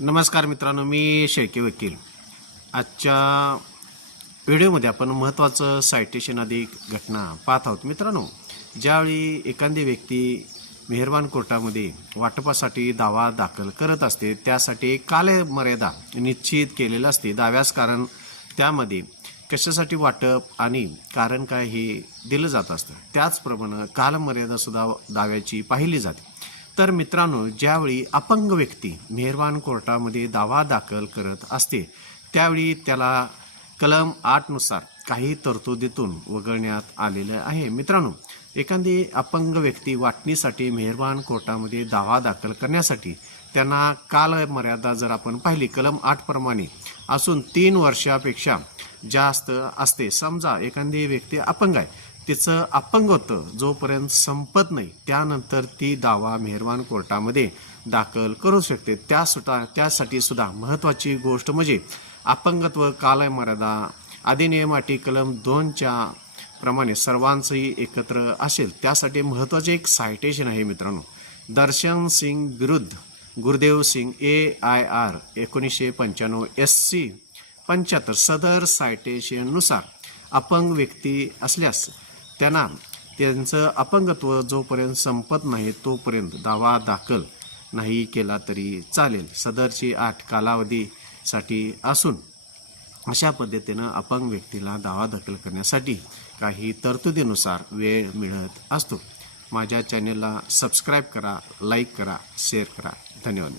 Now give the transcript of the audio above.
नमस्कार मित्रांनो मी शेळके वकील. आजच्या व्हिडिओमध्ये आपण महत्त्वाचं सायटेशन अधिक घटना पाहत आहोत. मित्रांनो ज्यावेळी एखादी व्यक्ती मेहरबान कोर्टामध्ये वाटपासाठी दावा दाखल करत असते त्यासाठी कालमर्यादा निश्चित केलेलं असते दाव्यास कारण त्यामध्ये कशासाठी वाटप आणि कारण काय हे दिलं जात असतं. त्याचप्रमाणे कालमर्यादासुद्धा दाव्याची पाहिली जाते. तर मित्रांनो ज्यावेळी अपंग व्यक्ती मेहरबान कोर्टामध्ये दावा दाखल करत असते त्यावेळी त्याला कलम आठनुसार काही तरतुदीतून वगळण्यात आलेलं आहे. मित्रांनो एखादी अपंग व्यक्ती वाटणीसाठी मेहरबान कोर्टामध्ये दावा दाखल करण्यासाठी त्यांना कालमर्यादा जर आपण पाहिली कलम आठप्रमाणे असून तीन वर्षापेक्षा जास्त असते. समजा एखादी व्यक्ती अपंग आहे तिचं अपंगत्व जोपर्यंत संपत नाही त्यानंतर ती दावा मेहरवान कोर्टामध्ये दाखल करू शकते. त्या सुद्धा त्यासाठी सुद्धा महत्त्वाची गोष्ट म्हणजे अपंगत्व कालमर्यादा अधिनियम अटी कलम दोनच्या प्रमाणे सर्वांचंही एकत्र असेल. त्यासाठी महत्त्वाचे एक सायटेशन आहे मित्रांनो. दर्शन सिंग विरुद्ध Gurdev Singh A I R एकोणीसशे पंच्याण्णव एस सी पंच्याहत्तर सदर सायटेशननुसार अपंग व्यक्ती असल्यास त्यांना त्यांचं अपंगत्व जोपर्यंत संपत नाही तोपर्यंत दावा दाखल नाही केला तरी चालेल. सदरची आठ कालावधीसाठी असून अशा पद्धतीनं अपंग व्यक्तीला दावा दाखल करण्यासाठी काही तरतुदीनुसार वेळ मिळत असतो. माझ्या चॅनेलला सबस्क्राईब करा लाईक करा शेअर करा. धन्यवाद.